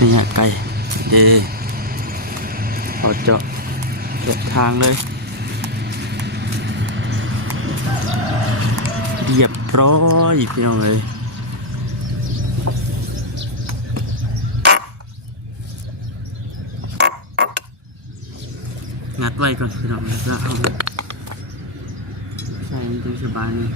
นี่ไก่เดเอาเจาะทางเลยเรียบร้อยพี่น้องเลยงัดไว้ก่อนพี่น้องแล้วเอาใส่มันสบายเลย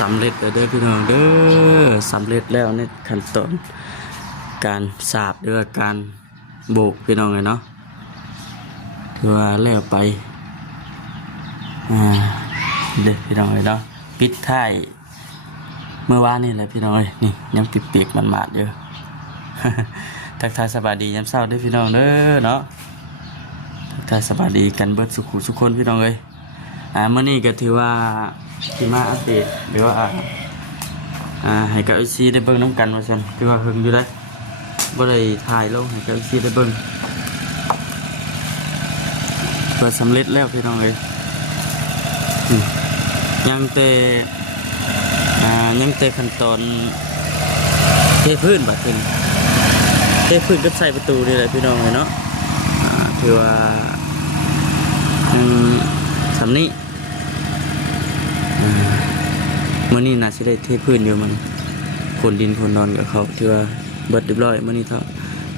สำเร็จแล้วเด้อพี่น้องเด้อสำเร็จแล้วในขั้นตอนการสาบหรือว่าการโบกพี่น้องเลยเนาะถือว่าเลี้ยวไปเด็กพี่น้องเลยเนาะปิดท้ายเมื่อวานนี่แหละพี่น้องเลยนี่ยังเปียกๆมันมาดเยอะทักทายสบายดียามเช้าเด้อพี่น้องเด้อเนาะทักทายสบายดีกันเบิดสุขุทุกคนพี่น้องเลยเมื่อนี้ก็ถือว่าที่มาอัปเดตหรือว่าให้กับซีได้เบิ่งน้ำกันว่าซั่นคือว่าเพิ่งอยู่ได้บ่ได้ถ่ายลงให้กับซีได้เบิ่งเปิดสำเร็จแล้วพี่น้องเอ้ยยังแต่ขั้นตอนเทพื้นบัดนี้เทพื้นกับใส่ประตูนี่แหละพี่น้องเอ้ยเนาะคือว่าสำนี้มื่อนี้น่าจะได้เทพื้นอยู่มันคนดินคนนอนกับเขาที่ว่าเบิดเรียบร้อยมื่อนี้เท่า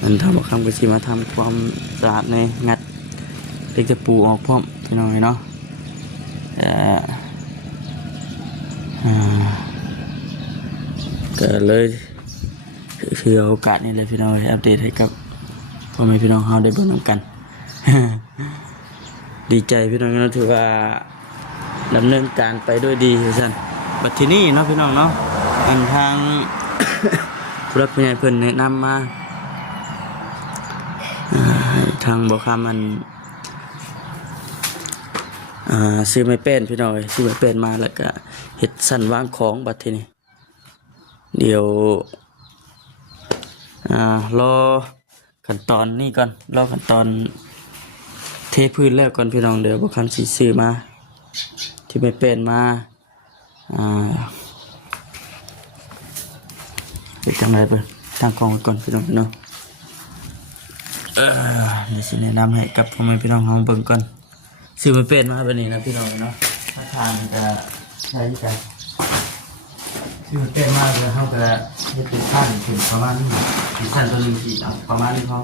นั้นทำบอกคำก็สิมาทำความสะอาดในงัดเล็กจะปูออกพร้อมพี่น้องเนาะก็เลยคือโอกาสนี้เลยพี่น้องอัปเดตให้กับพ่อแม่พี่น้องเราได้เบิ่งนำกัน ดีใจพี่น้องนะถือว่าดำเนินการไปด้วยดีท่านบัดที่นี่เนาะพี่น้องเนาะอันทาง ผู้รับผู้ใหญ่เพิ่นแนะนำมาทางบอกคำมันซื้อไม้เป็นพี่น้องซื้อไม้เป็นมาแล้วก็เฮ็ดสั่นวางของบัดที่นี่เดี๋ยวรอขั้นตอนนี้ก่อนรอขั้นตอนเทพื้นแล้วก่อนพี่น้องเดี๋ยวบอกคำสิซื้อมาที่ไม่เป็นมาเป็นจังไรเปิดตั้งกองไว้ก่อนพี่น้องเนาะเดี๋ยวสิแนะนำให้กับพ่อแม่พี่น้องห้องเบิ่งก่อนซื้อไม่เป็นมาแบบนี้นะพี่น้องเนาะถ้าทานจะใช้กันซื้อไม่เป็นมาเลยเขาจะให้เป็นขั้นถึงประมาณนี้ถึงขั้นตัวหนึ่งกี่ประมาณนี้เขา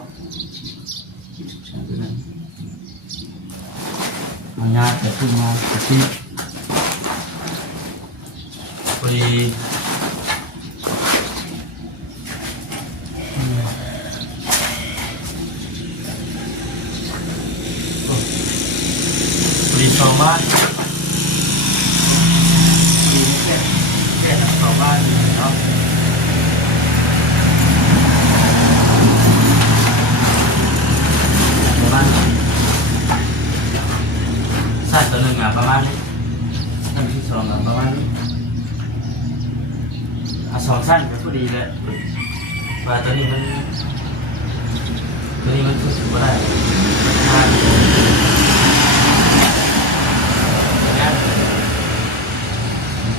มันยากแต่ขึ้นมาแต่ที่พอดีสองบ้านดีแค่สองบ้านเนาะบ้านสั้นตัวหนึ่งประมาณนี้สั้นที่สองประมาณนี้สองสั้นก็พอดีเลยว่าตัวนี้มันสุดๆก็ได้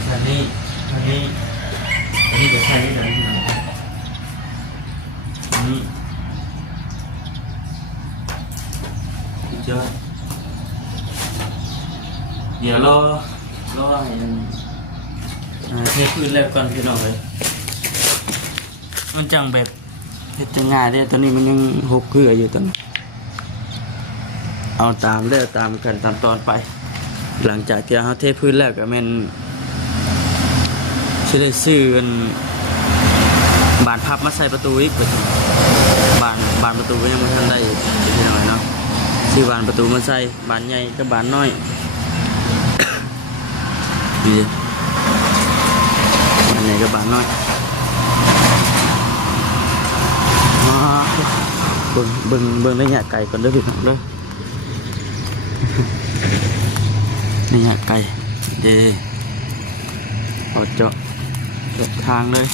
อันนี้จะใช้ได้ไหมอันนี้เจอเดี๋ยวรอให้ ฮ็ดพื้นแล้วก่อนพี่น้องเลยมันจังแบบเฮ็ดจังง่ายเด้ตอนนี้มันยังหกเกลืออยู่ตอนเอาตามเด้อตามกันตามตอนไปหลังจากที่เราเทพื้นแล้วก็แม่นสิได้ซื้อบานพับมาใส่ประตูอีกบานประตูก็ยังไม่ทันได้ที่ไหนเนาะซื้อบานประตูมาใส่บานใหญ่กับบานน้อยดีบานใหญ่กับบานน้อยเบิ่งได้เนี่ยไก่ก่อนเด้อพี่น้องเด้อนี่ไก่เด้พอเจาะทางเลย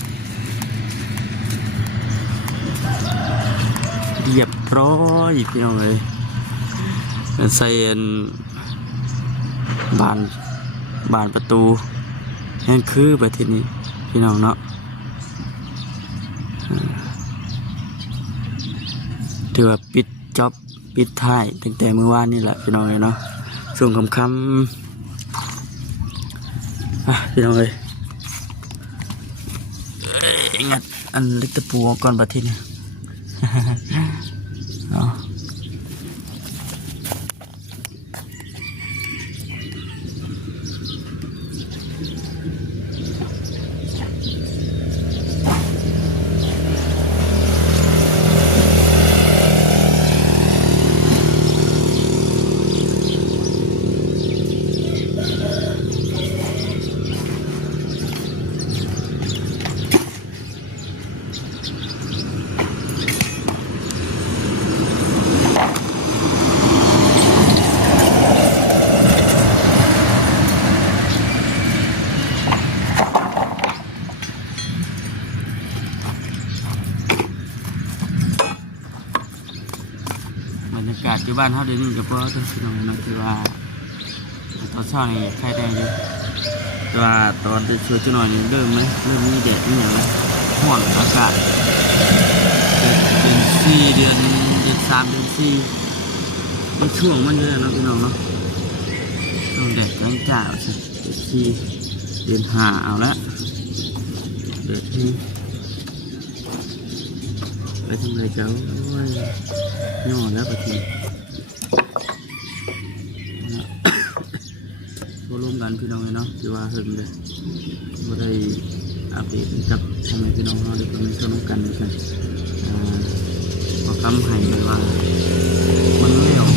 เรียบร้อยพี่น้องเลยใส่บานประตูนั่นคือประเทศนี้พี่น้องเนาะถือว่าปิดจ็อบปิดท้ายตั้งแต่เมื่อวานนี่แหละพี่น้องเลยเนาะส่งคำพี่น้องเลยงัดอันลิตรปูก่อนประเทศนี้เนาะบรรยากาศที่บ้านเขาเดี๋ยวนี้ก็เพราะว่าพี่น้องนะคือว่าตอนเช้านี่ใครได้อยู่แต่ว่าตอนจะช่วยจุหน่อยนี่เริ่มมีแดดนี่อย่างไรร้อนอากาศเดือนสี่เดือนสามเดือนสี่มันช่วงมันเยอะนะพี่น้องเนาะต้องแดดกลางจ้าสิเดือนสี่เดือนห้าเอาละเดือนนี้ไปทำไรเจ้าย่อแล้วประทีโซร่วมกันพี่น้องเลยเนาะที่ว่าเฮิร์มเลยมาได้อัปเดตกับทางพี่น้องเราได้เป็นโซร่วมกันกันพอคำให้เลยว่ามันไม่เอา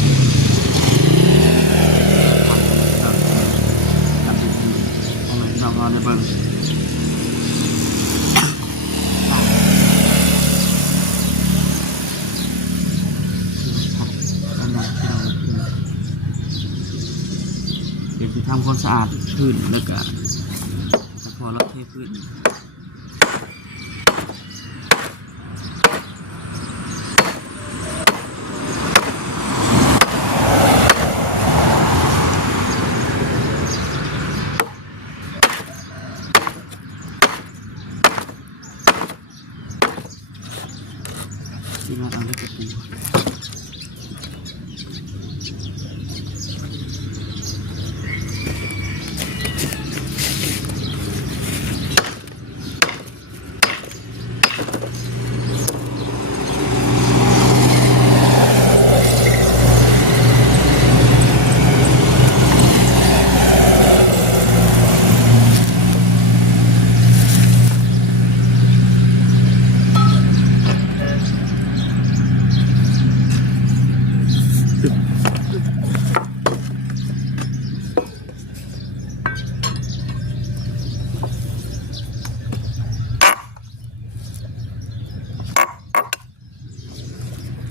ทำดีๆเอาไว้พี่น้องเราได้เบิ่งเดี๋ยวจะทำความสะอาดพื้นแล้วก็พอเราเทพื้นที่มาเอาเล็กกระปุก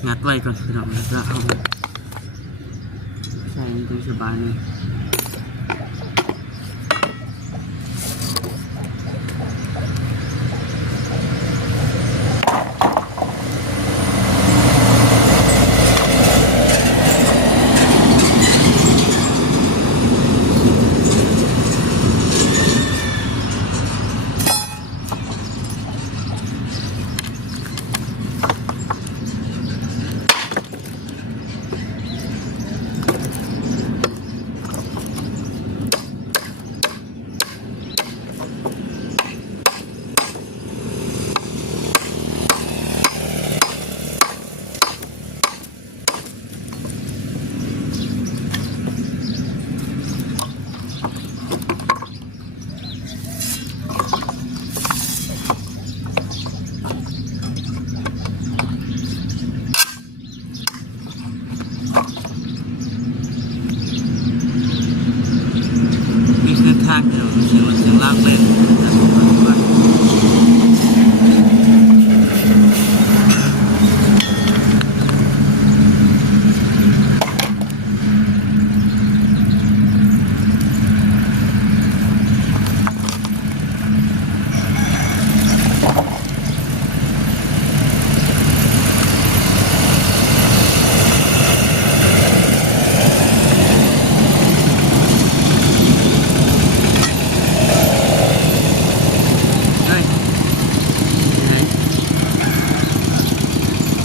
งัดไว้ก่อนพี่น้องแล้วก็เอาใส่มันสบายเลย ทางพี่น้องเสียงรถเสียงลากเล่น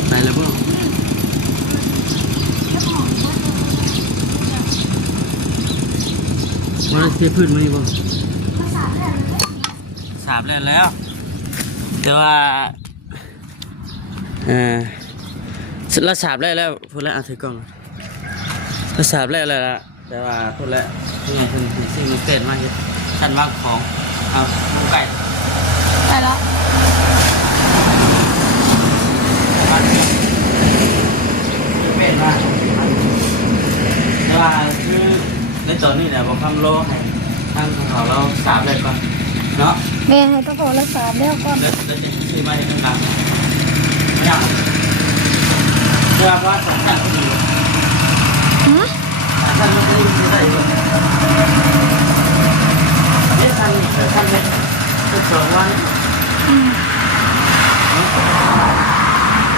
ไปแล้วบ่ว่าเสียพื้นมาอยู่บ่สาบแล้วแต่ว่าเราสาบแล้วพูดแล้วถือกล้องเราสาบแล้วล่ะแต่ว่าพูดแล้วยังไงคุณสิ่งเต้นมาเยอะชั้นวางของเอาลูกไก่ไปแล้วเป็นว่าแต่ว่าคือในตอนนี้เนี่ยบอกคำโลให้ทางของเราสาบเลยก่อนเนาะแม่ให้ก็พอรักษาแล้วก่อนเราจะซื้อมาให้กันไม่อยากเชื่อว่าสำคัญก็ดีท่านมันก็ยิ่งได้เลยเนี่ยท่านเป็นสองวัน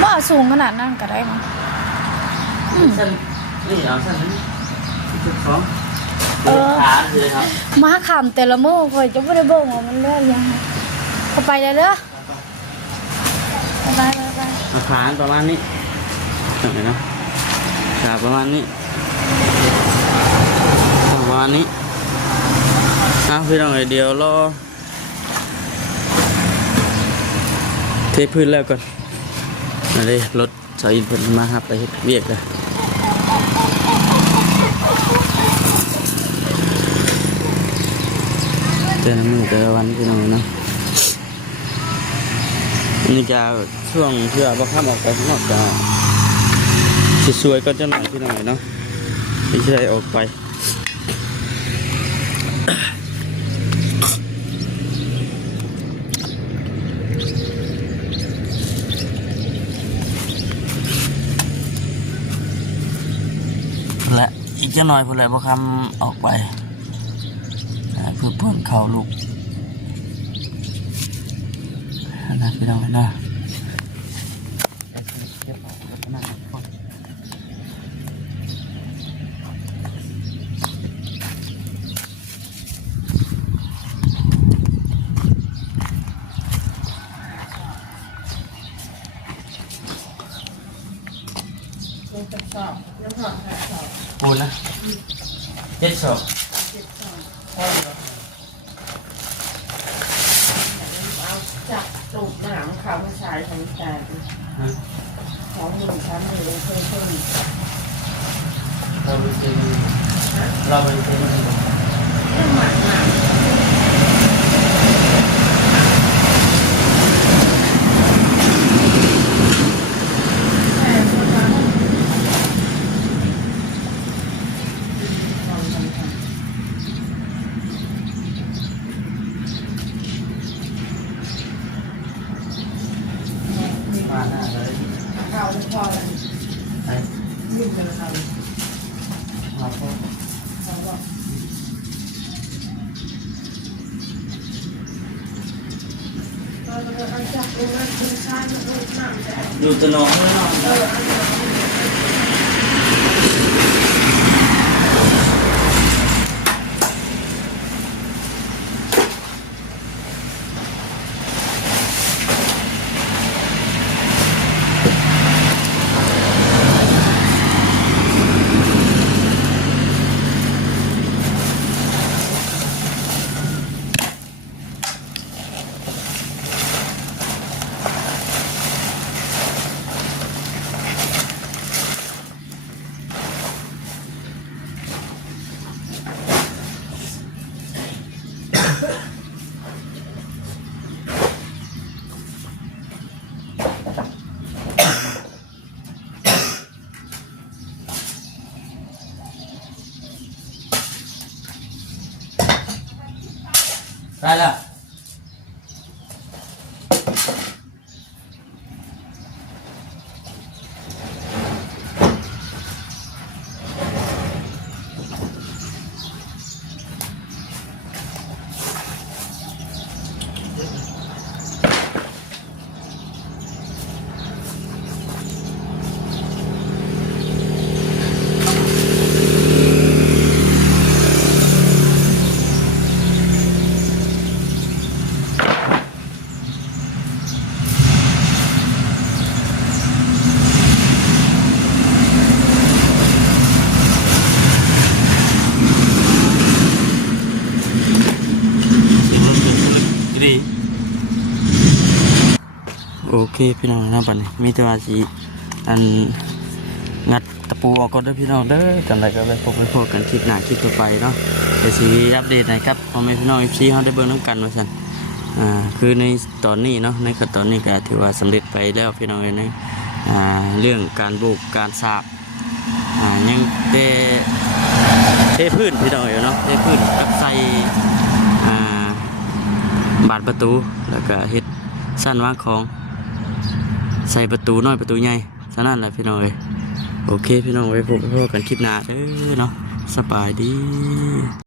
ว่าสูงขนาดนั้นก็ได้มั้งท่านนี่เอาท่านนี้12ขาเลยครับมาขำแต่ละมื้อคอยจะไม่ได้เบิ่งว่ามันเลื่อนยังเข้าไปเลยเด้อไปขาประมาณนี้เห็นไหมขาประมาณนี้ประมาณนี้พี่น้องเดียวรอเทพื้นแล้วก่อนมาเลยรถสายอินพุตมาครับไปเวียกเลยเจอน้ำมือแต่ละวันพี่น้องเนาะนี่จะช่วงเพื่อบังคับออกไปข้างนอกจะสวยๆก็จะหน่อยพี่น้องเนาะไม่ใช่ออกไปและอีกจะหน่อยผู้ใดบังคับออกไปเพื่อเพิ่มเข่าลูกนะพี่น้องนะปูนนะ7 ศอกจับตูดหนังเขาไม่ใช้ทั้งแต่ของหนึ่งชั้นหนึ่งเพิ่มเราไปซื้อเราไปซื้อมาดีกว่าเรื่องหมากข้าวไม่พอเลยยิ่งเลยครับเราก็ดูตัวน้องเลยเนาะ ได้แล้วดีโอเคพี่น้องนะบัดนี้มีแต่ว่าสิอันงัดตะปูออกก่อนเด้อพี่น้องเด้อจังไดก็ไปพบกันคลิปหน้าคลิปต่อไปเนาะเดี๋ยวสิอัปเดตให้ครับพ่อแม่พี่น้อง FC เฮาได้เบิ่งนํกันว่าซั่นคือในตอนนี้เนาะในขั้นตอนนี้ก็ถือว่าสำเร็จไปแล้วพี่น้องเอ้ยในเรื่องการโบกการสาบยังเทพื้นพี่น้องเอ้ยเนาะเทพื้นกับใส่บานประตูแล้วก็เฮ็ดสั้นวางของใส่ประตูน้อยประตูใหญ่ฉะนั้นแหละพี่น้องเอ้ยโอเคพี่น้องไว้พบกันคลิปหน้าเด้อเนาะสบายดี